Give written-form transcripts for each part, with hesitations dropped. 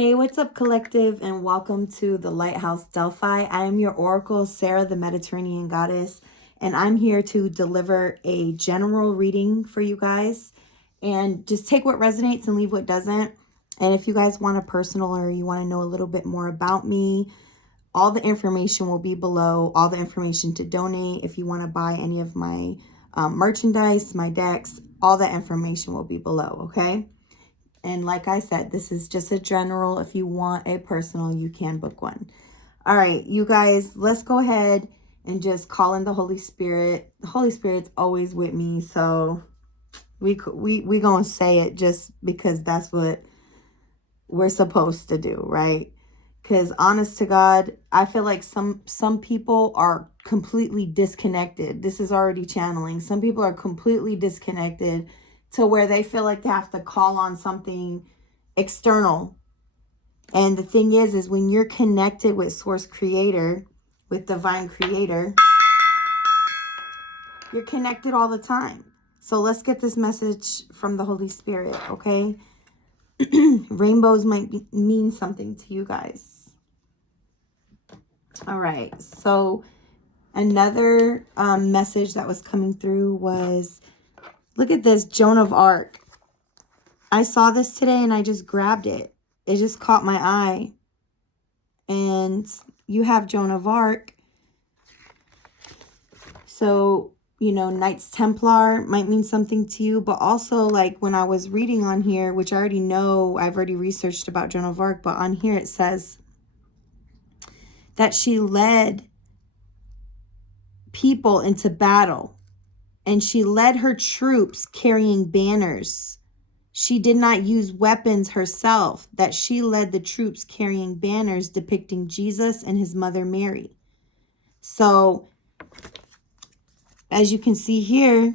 Hey, what's up, collective, and welcome to the Lighthouse Delphi. I am your oracle, Sarah, the Mediterranean goddess, and I'm here to deliver a general reading for you guys. And just take what resonates and leave what doesn't. And if you guys want a personal or you want to know a little bit more about me, all the information will be below. All the information to donate. If you want to buy any of my merchandise, my decks, all that information will be below, okay? And like I said, this is just a general. If you want a personal, you can book one. All right, you guys, let's go ahead and just call in the Holy Spirit. The Holy Spirit's always with me, so we gonna say it just because that's what we're supposed to do, right? Because honest to God, I feel like some people are completely disconnected. This is already channeling. Some people are completely disconnected to where they feel like they have to call on something external. And the thing is when you're connected with Source Creator, with Divine Creator, you're connected all the time. So let's get this message from the Holy Spirit, okay? Rainbows might mean something to you guys. All right, so another message that was coming through was, look at this, Joan of Arc. I saw this today and I just grabbed it. It just caught my eye. And you have Joan of Arc. So, you know, Knights Templar might mean something to you. But also, like, when I was reading on here, which I already know, I've already researched about Joan of Arc. But on here it says that she led people into battle. And she led her troops carrying banners. She did not use weapons herself, that she led the troops carrying banners depicting Jesus and his mother Mary. So, as you can see here,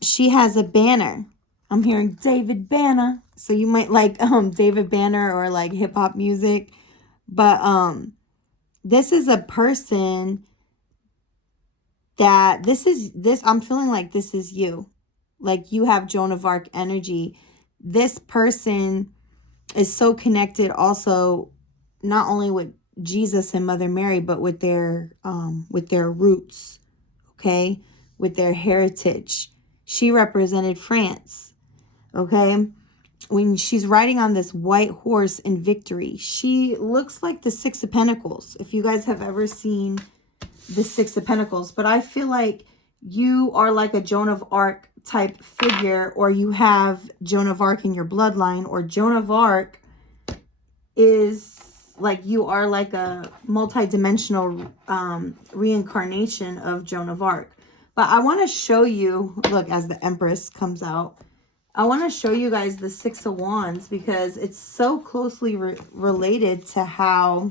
she has a banner. I'm hearing David Banner. So you might like David Banner or like hip hop music. But this is a person that I'm feeling like this is you. Like you have Joan of Arc energy. This person is so connected also not only with Jesus and Mother Mary, but with their roots, okay? With their heritage. She represented France, okay? When she's riding on this white horse in victory, she looks like the Six of Pentacles. If you guys have ever seen the Six of Pentacles, but I feel like you are like a Joan of Arc type figure, or you have Joan of Arc in your bloodline, or Joan of Arc is like, you are like a multi-dimensional reincarnation of Joan of Arc. But I want to show you, look, as the Empress comes out, I want to show you guys the Six of Wands because it's so closely related to how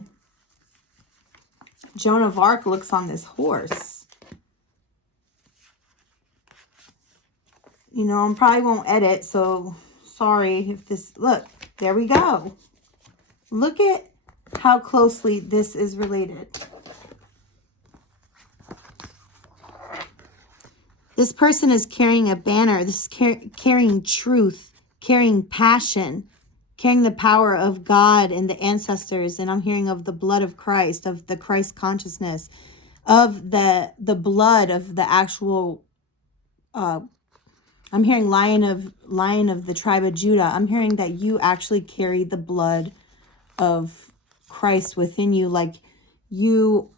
Joan of Arc looks on this horse. You know, I probably won't edit, so sorry if this... Look, there we go. Look at how closely this is related. This person is carrying a banner. This is carrying truth, carrying passion, carrying the power of God and the ancestors. And I'm hearing of the blood of Christ, of the Christ consciousness, of the blood of the actual... I'm hearing lion of the tribe of Judah. I'm hearing that you actually carry the blood of Christ within you. Like you're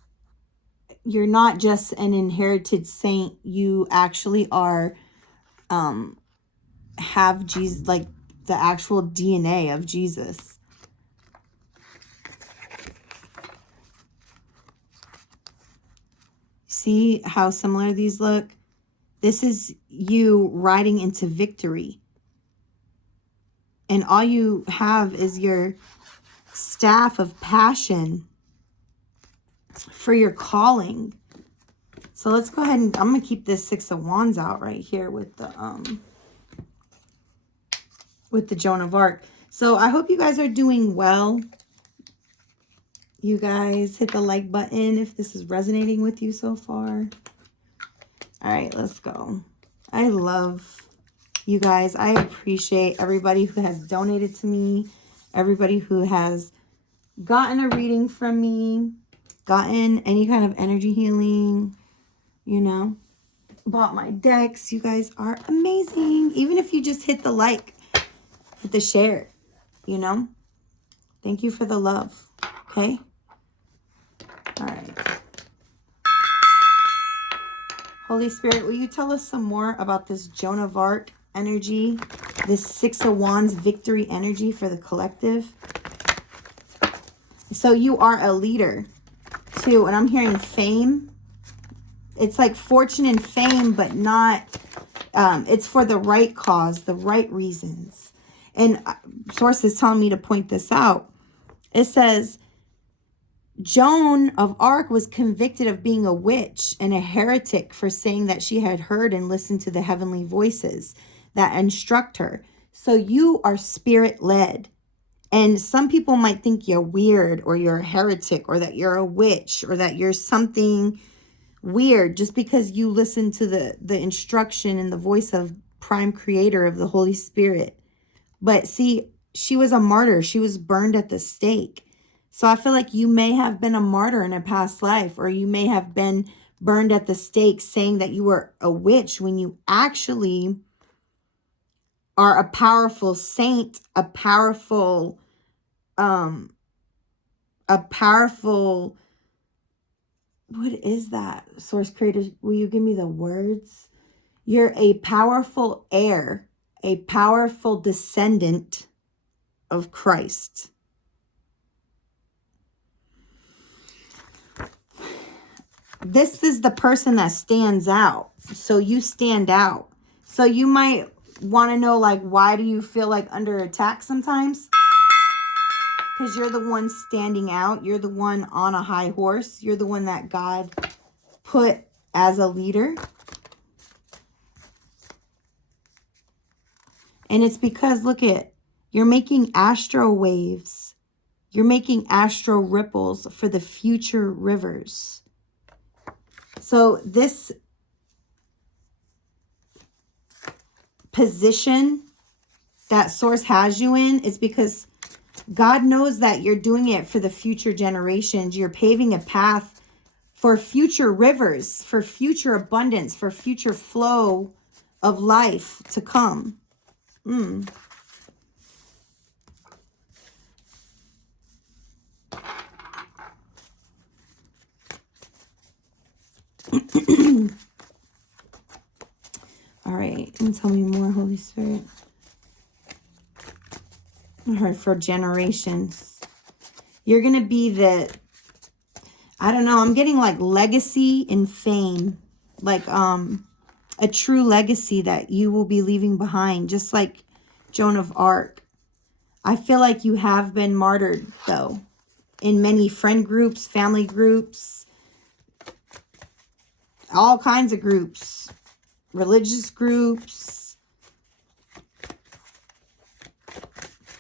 not just an inherited saint. You actually are, have Jesus, like the actual DNA of Jesus. See how similar these look? This is you riding into victory. And all you have is your staff of passion for your calling. So let's go ahead and I'm going to keep this Six of Wands out right here with the Joan of Arc. So I hope you guys are doing well. You guys hit the like button if this is resonating with you so far. All right, let's go. I love you guys. I appreciate everybody who has donated to me everybody who has gotten a reading from me, gotten any kind of energy healing, you know, bought my decks. You guys are amazing. Even if you just hit the like, hit the share, you know. Thank you for the love. Okay. All right. Holy Spirit, will you tell us some more about this Joan of Arc energy, this Six of Wands victory energy for the collective? So you are a leader too, and I'm hearing fame. It's like fortune and fame, but not, it's for the right cause, the right reasons. And Source is telling me to point this out. It says, Joan of Arc was convicted of being a witch and a heretic for saying that she had heard and listened to the heavenly voices that instruct her. So you are spirit-led. And some people might think you're weird or you're a heretic or that you're a witch or that you're something weird just because you listen to the instruction and the voice of prime creator of the Holy Spirit. But see, she was a martyr. She was burned at the stake. So I feel like you may have been a martyr in a past life, or you may have been burned at the stake saying that you were a witch when you actually are a powerful saint, a powerful, what is that? Source creator, will you give me the words? You're a powerful heir, a powerful descendant of Christ. This is the person that stands out. So you stand out. So you might want to know, like, why do you feel like under attack sometimes? Because you're the one standing out. You're the one on a high horse. You're the one that God put as a leader. And it's because, look you're making astral waves. You're making astral ripples for the future rivers. So this position that Source has you in is because God knows that you're doing it for the future generations. You're paving a path for future rivers, for future abundance, for future flow of life to come. All right, and tell me more, Holy Spirit. I heard for generations. You're going to be I don't know, I'm getting like legacy and fame. Like a true legacy that you will be leaving behind, just like Joan of Arc. I feel like you have been martyred, though, in many friend groups, family groups, all kinds of groups, religious groups.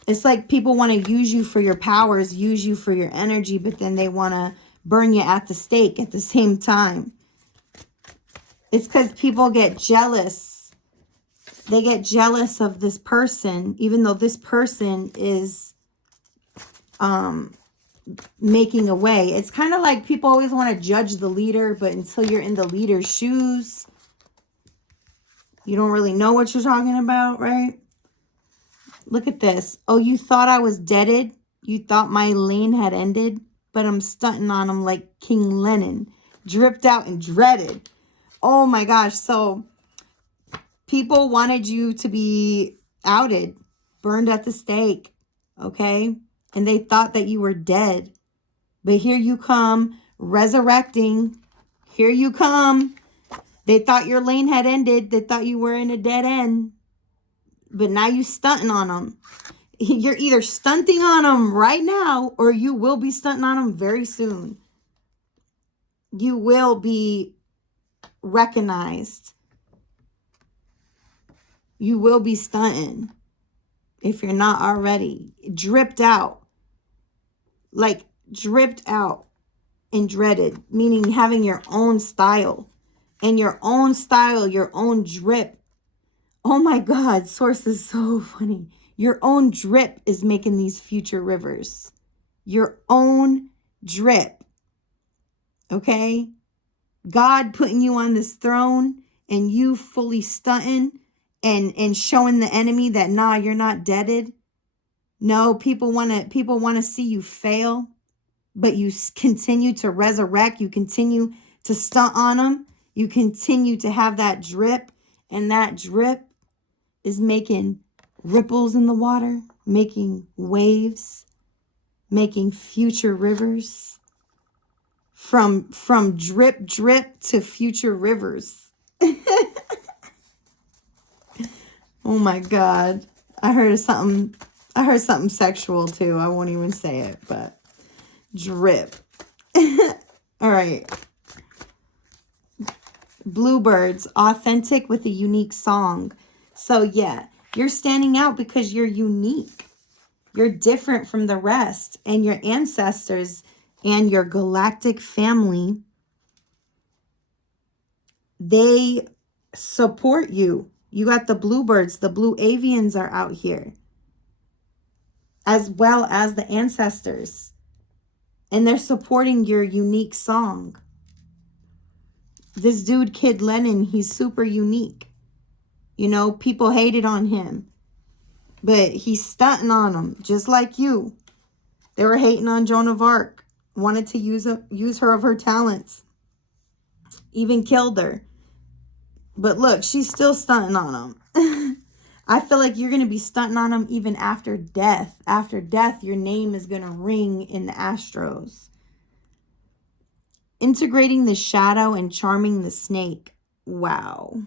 It's like people want to use you for your powers, use you for your energy, but then they want to burn you at the stake at the same time. It's because people get jealous. They get jealous of this person, even though this person is making a way. It's kind of like people always want to judge the leader, but until you're in the leader's shoes, you don't really know what you're talking about, right? Look at this. Oh, you thought I was deaded? You thought my lane had ended? But I'm stunting on them like King Lenin. Dripped out and dreaded. Oh my gosh. So people wanted you to be outed, burned at the stake, okay? And they thought that you were dead. But here you come, resurrecting. Here you come. They thought your lane had ended. They thought you were in a dead end. But now you stunting on them. You're either stunting on them right now, or you will be stunting on them very soon. You will be recognized. You will be stunting if you're not already. Dripped out. Like dripped out and dreaded. Meaning having your own style. And your own style, your own drip. Oh my God, Source is so funny. Your own drip is making these future rivers. Your own drip. Okay? God putting you on this throne and you fully stunting and showing the enemy that, nah, you're not deaded. No, people want to see you fail, but you continue to resurrect. You continue to stunt on them. You continue to have that drip, and that drip is making ripples in the water, making waves, making future rivers. From drip to future rivers. Oh my God. I heard something sexual too. I won't even say it, but drip. All right. Bluebirds, authentic with a unique song. So yeah, you're standing out because you're unique. You're different from the rest, and your ancestors and your galactic family, they support you. You got the bluebirds, the blue avians are out here, as well as the ancestors. And they're supporting your unique song. This dude, Kid Lennon, he's super unique. You know, people hated on him, but he's stunting on them, just like you. They were hating on Joan of Arc, wanted to use her of her talents, even killed her. But look, she's still stunting on them. I feel like you're going to be stunting on them even after death. After death, your name is going to ring in the astros. Integrating the shadow and charming the snake. Wow.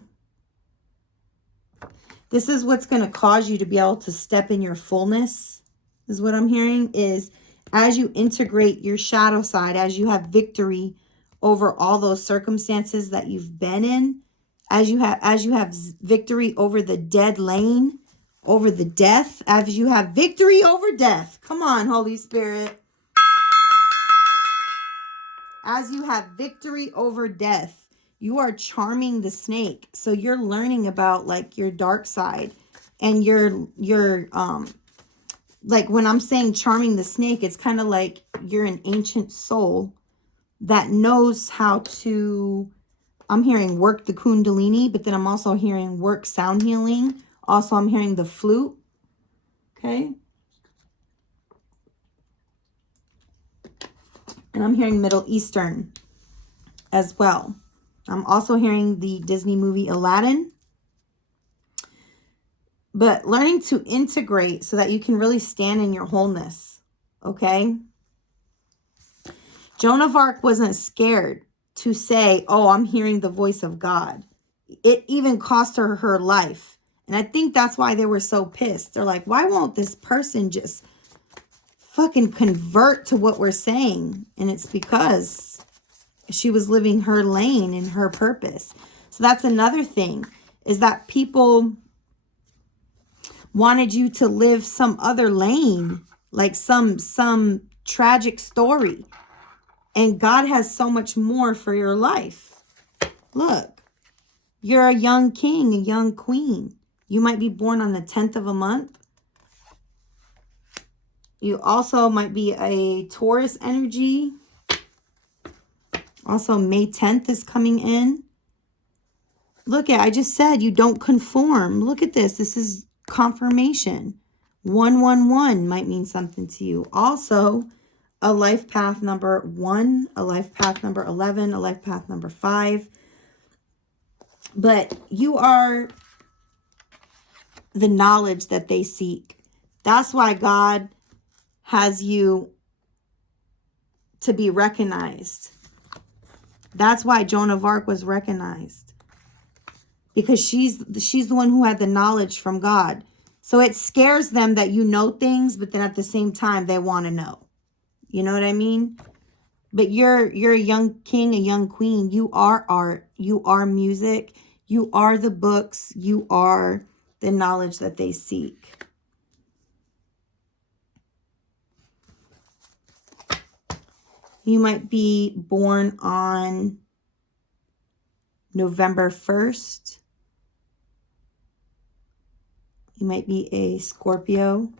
This is what's going to cause you to be able to step in your fullness, is what I'm hearing, is as you integrate your shadow side, as you have victory over all those circumstances that you've been in, as you have victory over the dead lane, over the death, as you have victory over death. Come on, Holy Spirit. As you have victory over death, you are charming the snake. So you're learning about like your dark side, and your like when I'm saying charming the snake, it's kind of like you're an ancient soul that knows how to, I'm hearing work the kundalini, but then I'm also hearing work sound healing. Also, I'm hearing the flute. Okay. And I'm hearing Middle Eastern as well. I'm also hearing the Disney movie Aladdin. But learning to integrate so that you can really stand in your wholeness. Okay. Joan of Arc wasn't scared to say, oh, I'm hearing the voice of God. It even cost her her life. And I think that's why they were so pissed. They're like, why won't this person just fucking convert to what we're saying? And it's because she was living her lane and her purpose. So that's another thing, is that people wanted you to live some other lane, like some tragic story. And God has so much more for your life. Look, you're a young king, a young queen. You might be born on the 10th of a month. You also might be a Taurus energy. Also, May 10th is coming in. Look at, I just said you don't conform. Look at this. This is confirmation. 111 might mean something to you. Also, a life path number 1, a life path number 11, a life path number 5. But you are the knowledge that they seek. That's why God has you to be recognized. That's why Joan of Arc was recognized. Because she's the one who had the knowledge from God. So it scares them that you know things, but then at the same time, they want to know. You know what I mean? But you're a young king, a young queen. You are art. You are music. You are the books. You are the knowledge that they seek. You might be born on November 1st. You might be a Scorpio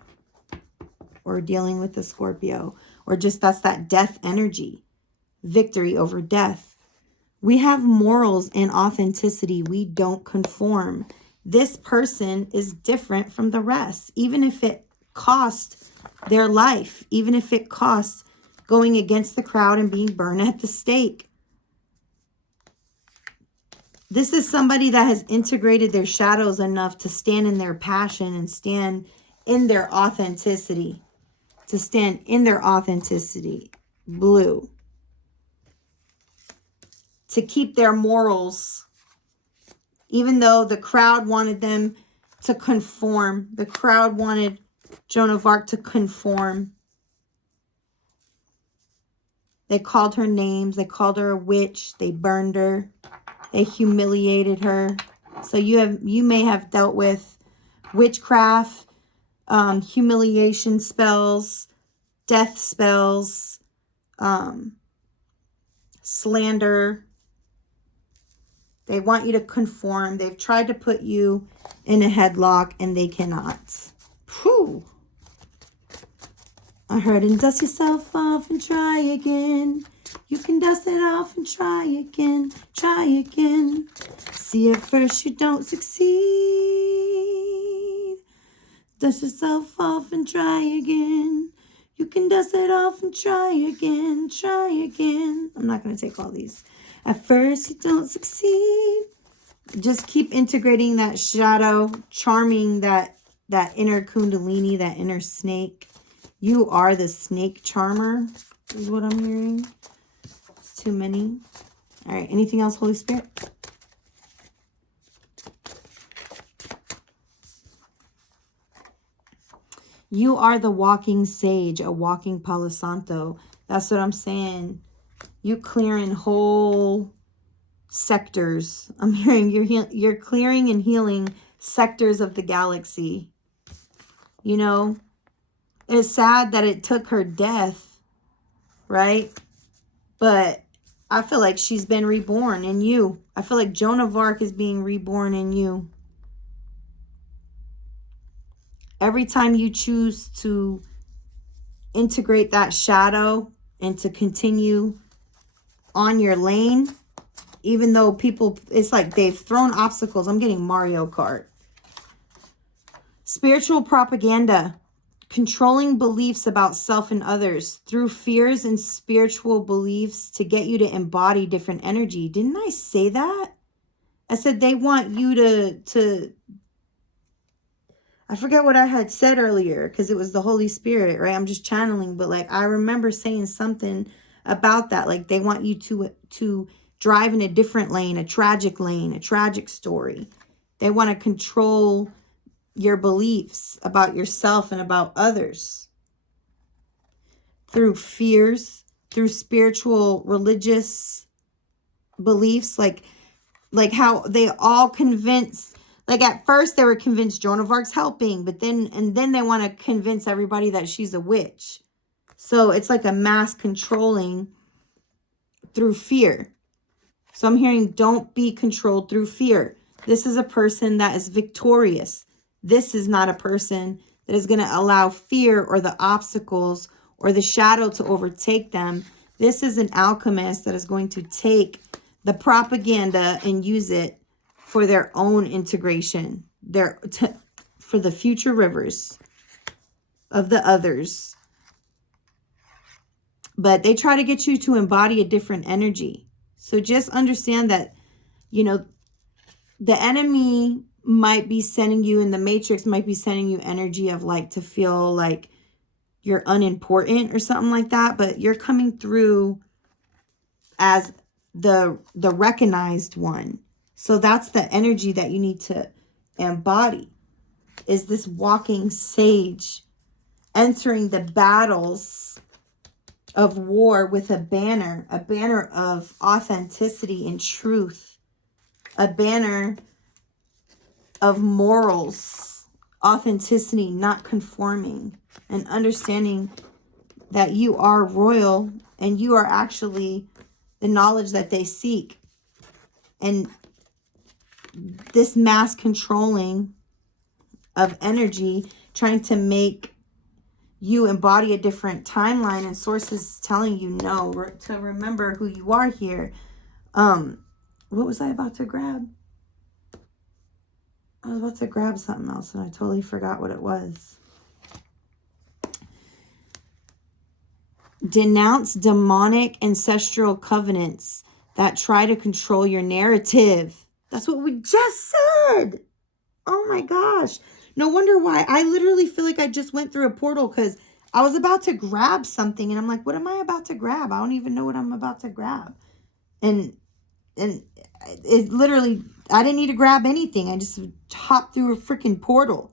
or dealing with a Scorpio, or just that's that death energy, victory over death. We have morals and authenticity. We don't conform. This person is different from the rest, even if it cost their life, even if it costs going against the crowd and being burned at the stake. This is somebody that has integrated their shadows enough to stand in their passion and stand in their authenticity. To stand in their authenticity. Blue. To keep their morals. Even though the crowd wanted them to conform. The crowd wanted Joan of Arc to conform. They called her names. They called her a witch. They burned her. They humiliated her. So you may have dealt with witchcraft, humiliation spells, death spells, slander. They want you to conform. They've tried to put you in a headlock and they cannot. Whew. I heard, and dust yourself off and try again. You can dust it off and try again. Try again. See, at first you don't succeed. Dust yourself off and try again. You can dust it off and try again. Try again. I'm not going to take all these. At first you don't succeed. Just keep integrating that shadow, charming that inner kundalini, that inner snake. You are the snake charmer, is what I'm hearing. It's too many. All right, anything else, Holy Spirit? You are the walking sage, a walking Palo Santo. That's what I'm saying. You clearing whole sectors. I'm hearing you're clearing and healing sectors of the galaxy. You know, it's sad that it took her death, right? But I feel like she's been reborn in you. I feel like Joan of Arc is being reborn in you. Every time you choose to integrate that shadow and to continue on your lane, even though people, it's like they've thrown obstacles. I'm getting Mario Kart. Spiritual propaganda. Controlling beliefs about self and others through fears and spiritual beliefs to get you to embody different energy. Didn't I say that? I said they want you to I forget what I had said earlier because it was the Holy Spirit, right? I'm just channeling, but like I remember saying something about that. Like they want you to drive in a different lane, a tragic story. They want to control your beliefs about yourself and about others. Through fears, through spiritual, religious beliefs, like how they all convince, like at first they were convinced Joan of Arc's helping, but then they want to convince everybody that she's a witch. So it's like a mass controlling through fear. So I'm hearing don't be controlled through fear. This is a person that is victorious. This is not a person that is going to allow fear or the obstacles or the shadow to overtake them. This is an alchemist that is going to take the propaganda and use it for their own integration, for the future rivers of the others. But they try to get you to embody a different energy. So just understand that, you know, the enemy might be sending you, in the matrix might be sending you energy of like to feel like you're unimportant or something like that, but you're coming through as the recognized one. So that's the energy that you need to embody, is this walking sage entering the battles of war with a banner of authenticity and truth, a banner of morals, authenticity, not conforming, and understanding that you are royal and you are actually the knowledge that they seek. And this mass controlling of energy, trying to make you embody a different timeline, and source is telling you no, to remember who you are here. What was I about to grab? I was about to grab something else and I totally forgot what it was. Denounce demonic ancestral covenants that try to control your narrative. That's what we just said. Oh my gosh. No wonder why. I literally feel like I just went through a portal, because I was about to grab something and I'm like, what am I about to grab? I don't even know what I'm about to grab. And it literally, I didn't need to grab anything. I just hopped through a freaking portal.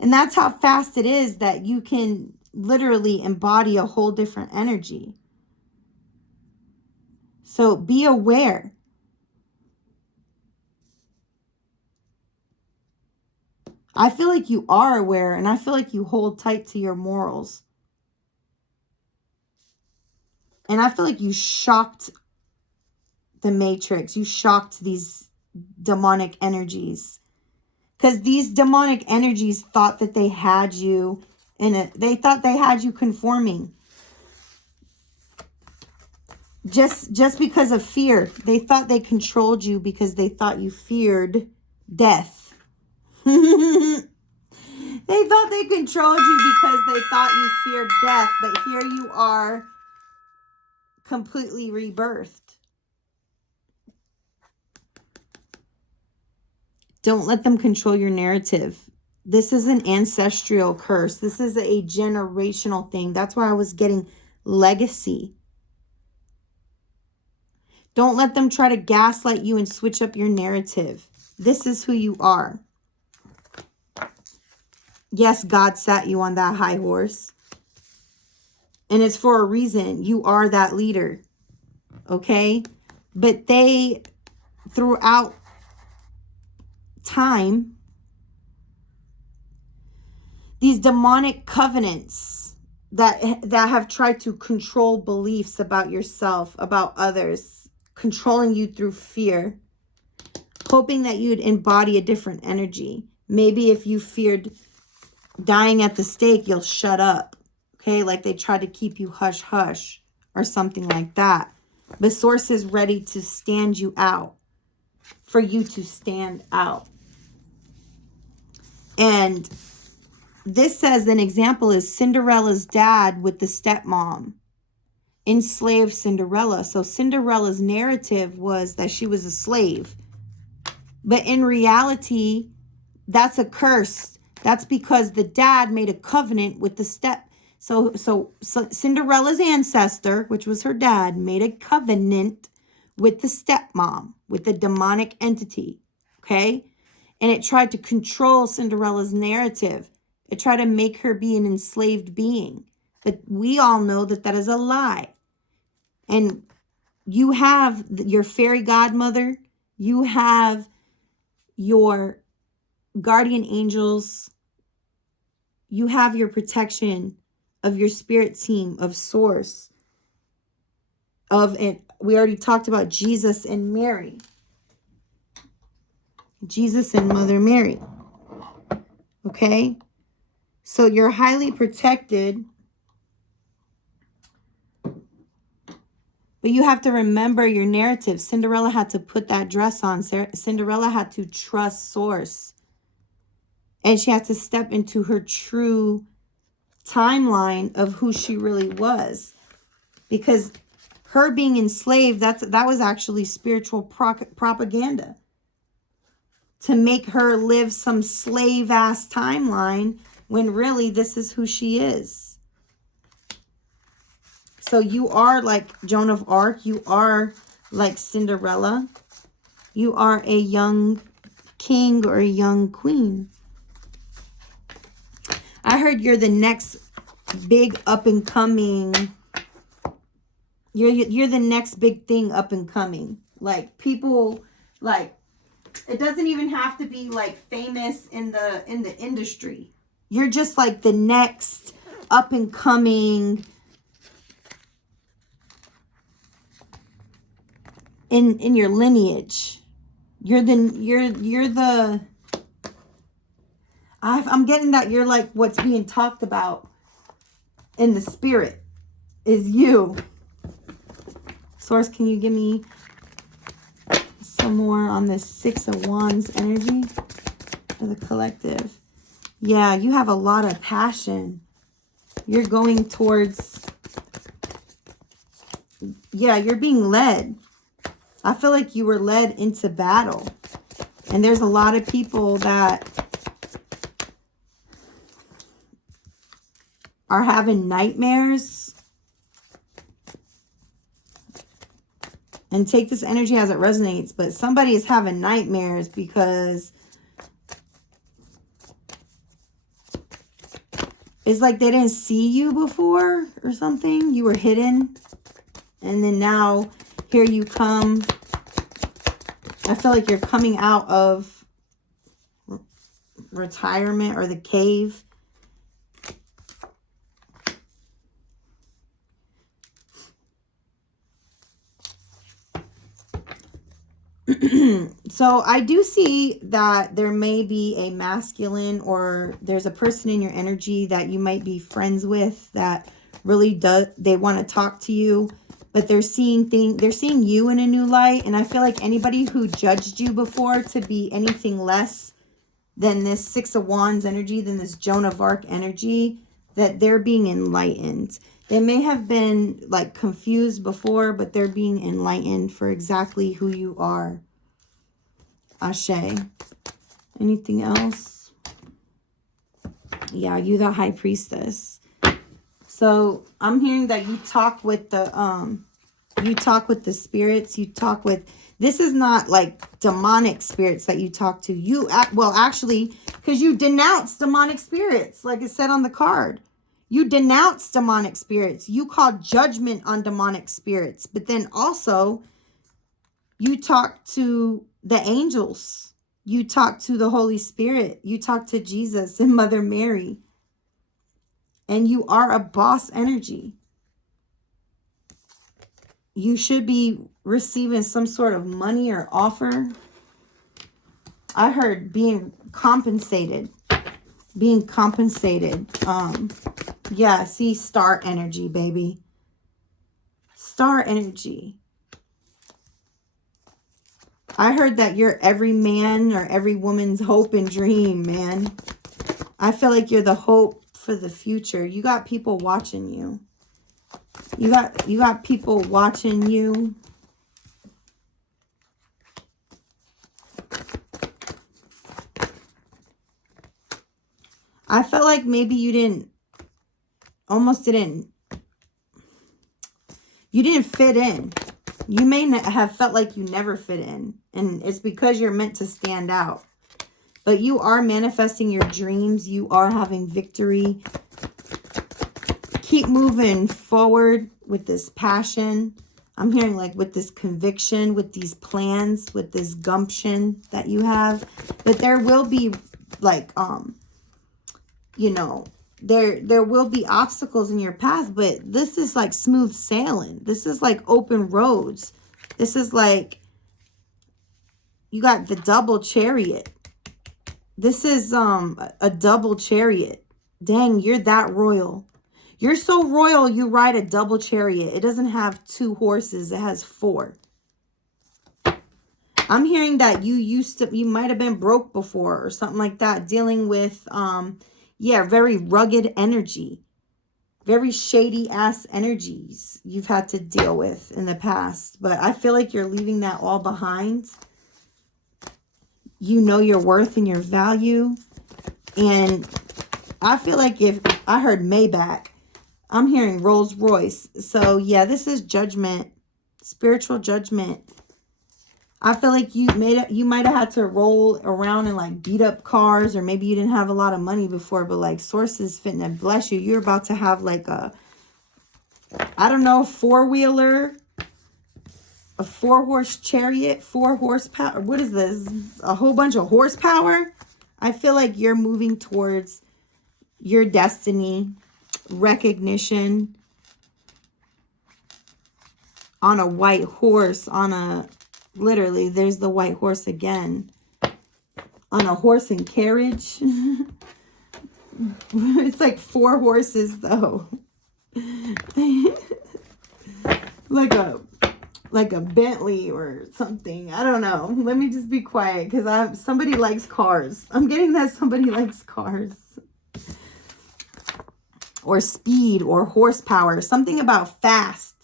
And that's how fast it is that you can literally embody a whole different energy. So be aware. I feel like you are aware, and I feel like you hold tight to your morals. And I feel like you shocked the matrix. You shocked these demonic energies. Because these demonic energies thought that they had you in it. They thought they had you conforming. Just because of fear. They thought they controlled you because they thought you feared death. They thought they controlled you because they thought you feared death. But here you are, completely rebirthed. Don't let them control your narrative. This is an ancestral curse. This is a generational thing. That's why I was getting legacy. Don't let them try to gaslight you and switch up your narrative. This is who you are. Yes, God sat you on that high horse. And it's for a reason. You are that leader. Okay? But they, throughout time, these demonic covenants that have tried to control beliefs about yourself, about others, controlling you through fear, hoping that you'd embody a different energy. Maybe if you feared dying at the stake, you'll shut up. Okay, like they try to keep you hush hush or something like that. But source is ready to stand you out, for you to stand out. And this says an example is Cinderella's dad with the stepmom enslaved Cinderella. So Cinderella's narrative was that she was a slave. But in reality, that's a curse. That's because the dad made a covenant with the So Cinderella's ancestor, which was her dad, made a covenant with the stepmom, with the demonic entity. Okay? And it tried to control Cinderella's narrative. It tried to make her be an enslaved being. But we all know that that is a lie. And you have your fairy godmother. You have your guardian angels. You have your protection of your spirit team, of source. And we already talked about Jesus and Mary. Jesus and Mother Mary. Okay? So you're highly protected. But you have to remember your narrative. Cinderella had to put that dress on. Cinderella had to trust source. And she had to step into her true timeline of who she really was. Because her being enslaved, that was actually spiritual propaganda. To make her live some slave-ass timeline when really this is who she is. So you are like Joan of Arc. You are like Cinderella. You are a young king or a young queen. I heard you're the next big up and coming. You're the next big thing up and coming. Like people, like it doesn't even have to be like famous in the industry. You're just like the next up and coming in your lineage. You're the I'm getting that you're like what's being talked about in the spirit is you. Source, can you give me some more on this Six of Wands energy for the collective? Yeah, you have a lot of passion. You're going towards, yeah, you're being led. I feel like you were led into battle. And there's a lot of people that are having nightmares. And take this energy as it resonates. But somebody is having nightmares because it's like they didn't see you before or something. You were hidden. And then now here you come. I feel like you're coming out of retirement or the cave. So I do see that there may be a masculine, or there's a person in your energy that you might be friends with that really does, they want to talk to you, but they're seeing you in a new light. And I feel like anybody who judged you before to be anything less than this Six of Wands energy, than this Joan of Arc energy, that they're being enlightened. They may have been like confused before, but they're being enlightened for exactly who you are. Ashe. Anything else? Yeah, you the High Priestess. So I'm hearing that you talk with the spirits. You talk with, this is not like demonic spirits that you talk to. Well, actually, because you denounce demonic spirits, like it said on the card. You denounce demonic spirits. You call judgment on demonic spirits. But then also, you talk to the angels. You talk to the Holy Spirit. You talk to Jesus and Mother Mary. And you are a boss energy. You should be receiving some sort of money or offer. I heard being compensated. Being compensated. Yeah, see, star energy, baby. Star energy. I heard that you're every man or every woman's hope and dream, man. I feel like you're the hope for the future. You got people watching you. You got people watching you. I felt like maybe you didn't fit in. You may have felt like you never fit in. And it's because you're meant to stand out. But you are manifesting your dreams. You are having victory. Keep moving forward with this passion. I'm hearing like with this conviction, with these plans, with this gumption that you have. But there will be like, you know, there will be obstacles in your path, but this is like smooth sailing. This is like open roads. This is like, you got the double chariot. This is a double chariot. Dang, you're that royal. You're so royal, you ride a double chariot. It doesn't have 2 horses. It has 4. I'm hearing that you might have been broke before or something like that, dealing with, yeah, very rugged energy, very shady ass energies you've had to deal with in the past. But I feel like you're leaving that all behind. You know your worth and your value. And I feel like if I heard Maybach, I'm hearing Rolls Royce. So yeah, this is judgment, spiritual judgment. I feel like you might have had to roll around in like beat up cars, or maybe you didn't have a lot of money before, but like sources fitting to bless you. You're about to have like a, I don't know, 4-wheeler, a 4-horse chariot, 4 horsepower. What is this? A whole bunch of horsepower. I feel like you're moving towards your destiny, recognition, on a white horse, literally, there's the white horse again. on a horse and carriage. It's like 4 horses though. like a Bentley or something. I don't know. Let me just be quiet because somebody likes cars. I'm getting that somebody likes cars. Or speed or horsepower. Something about fast.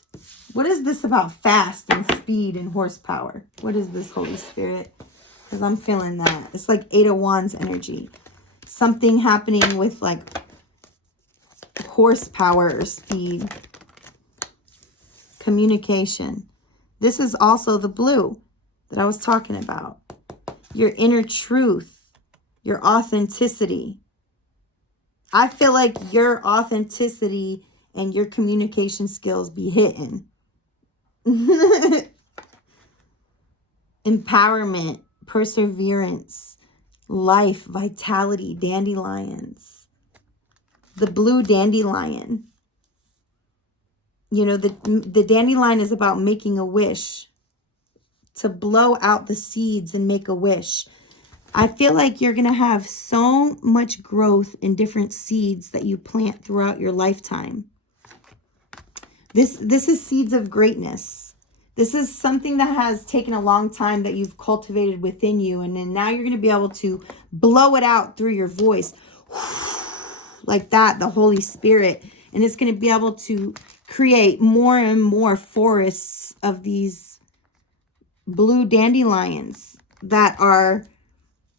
What is this about fast and speed and horsepower? What is this, Holy Spirit? Because I'm feeling that. It's like 8 of Wands energy. Something happening with like horsepower or speed. Communication. This is also the blue that I was talking about. Your inner truth. Your authenticity. I feel like your authenticity and your communication skills be hitting. Empowerment, perseverance, life, vitality, dandelions. The blue dandelion. You know, the dandelion is about making a wish. To blow out the seeds and make a wish. I feel like you're going to have so much growth in different seeds that you plant throughout your lifetime. This is seeds of greatness. This is something that has taken a long time that you've cultivated within you. And then now you're going to be able to blow it out through your voice. Like that, the Holy Spirit. And it's going to be able to create more and more forests of these blue dandelions that are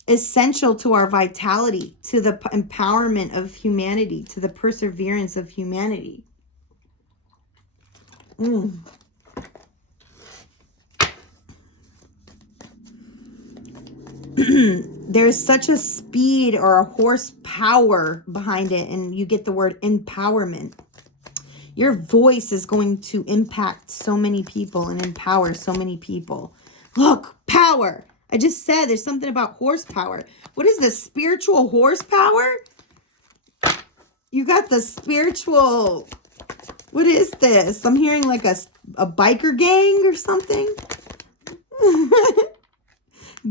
essential to our vitality, to the empowerment of humanity, to the perseverance of humanity. There's such a speed or a horsepower behind it, and you get the word empowerment. Your voice is going to impact so many people and empower so many people. Look, power. I just said there's something about horsepower. What is this? Spiritual horsepower? You got the spiritual... What is this? I'm hearing like a biker gang or something.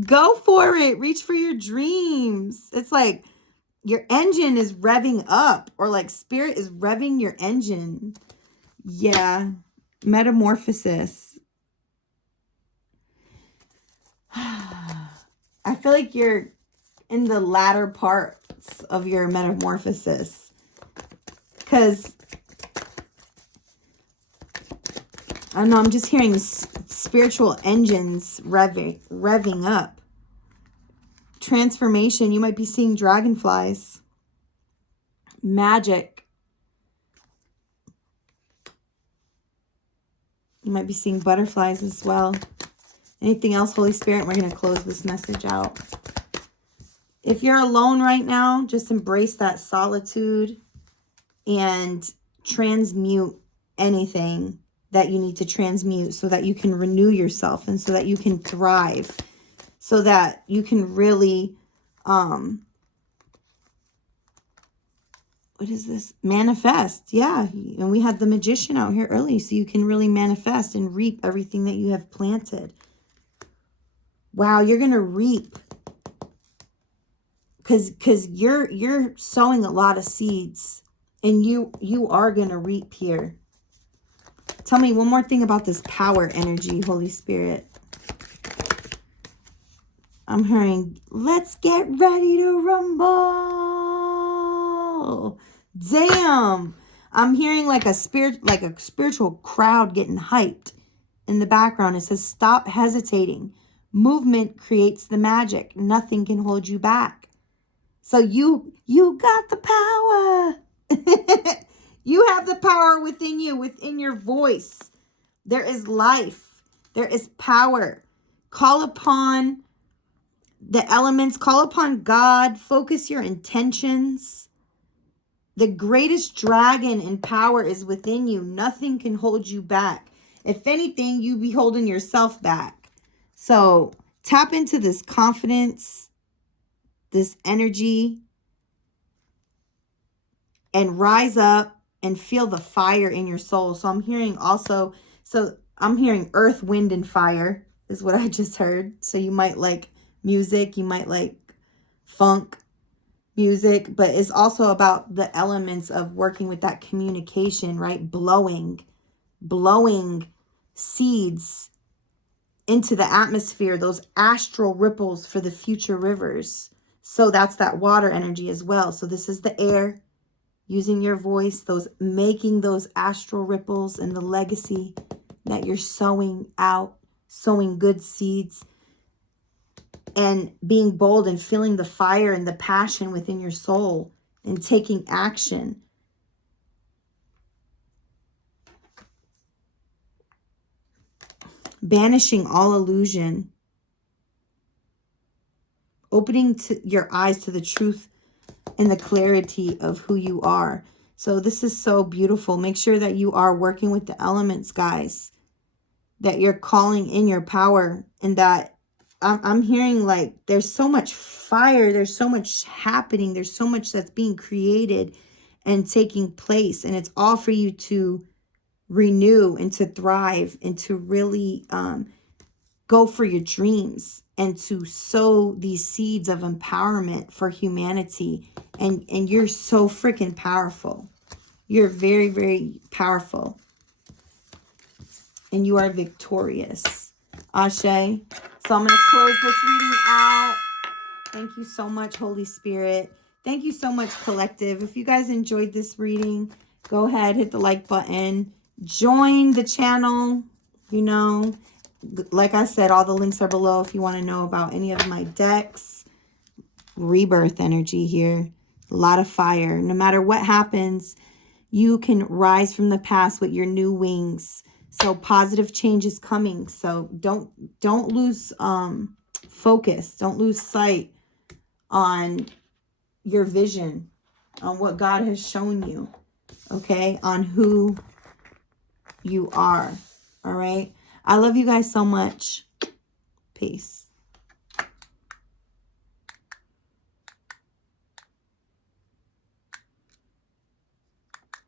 Go for it. Reach for your dreams. It's like your engine is revving up, or like spirit is revving your engine. Yeah. Metamorphosis. I feel like you're in the latter parts of your metamorphosis. Because, I don't know, I'm just hearing spiritual engines revving up. Transformation. You might be seeing dragonflies. Magic. You might be seeing butterflies as well. Anything else, Holy Spirit? We're going to close this message out. If you're alone right now, just embrace that solitude and transmute anything that you need to transmute so that you can renew yourself and so that you can thrive, so that you can really, what is this? Manifest. Yeah. And we had the magician out here early, so you can really manifest and reap everything that you have planted. Wow, you're going to reap. Because you're sowing a lot of seeds. And you are going to reap here. Tell me one more thing about this power energy, Holy Spirit. I'm hearing, let's get ready to rumble. Damn. I'm hearing like a spiritual crowd getting hyped. In the background, it says, stop hesitating. Movement creates the magic. Nothing can hold you back. So you got the power. You have the power within you, within your voice. There is life. There is power. Call upon the elements. Call upon God. Focus your intentions. The greatest dragon in power is within you. Nothing can hold you back. If anything, you be holding yourself back. So tap into this confidence, this energy, and rise up and feel the fire in your soul. So I'm hearing also, I'm hearing earth, wind, and fire is what I just heard. So you might like music, you might like funk music, but it's also about the elements of working with that communication, right? Blowing seeds into the atmosphere, those astral ripples for the future rivers. So that's that water energy as well. So this is the air, using your voice, those making those astral ripples and the legacy that you're sowing out, sowing good seeds, and being bold and feeling the fire and the passion within your soul and taking action. Banishing all illusion. Opening your eyes to the truth and the clarity of who you are. So this is so beautiful. Make sure that you are working with the elements, guys. That you're calling in your power, and that I'm hearing like there's so much fire, there's so much happening, there's so much that's being created and taking place, and it's all for you to renew and to thrive and to really go for your dreams and to sow these seeds of empowerment for humanity. And you're so freaking powerful. You're very, very powerful. And you are victorious. Ashe. So I'm going to close this reading out. Thank you so much, Holy Spirit. Thank you so much, Collective. If you guys enjoyed this reading, go ahead, hit the like button. Join the channel. You know, like I said, all the links are below if you want to know about any of my decks. Rebirth energy here. A lot of fire. No matter what happens, you can rise from the past with your new wings. So positive change is coming. So don't lose focus. Don't lose sight on your vision, on what God has shown you, okay? On who you are, all right? I love you guys so much. Peace.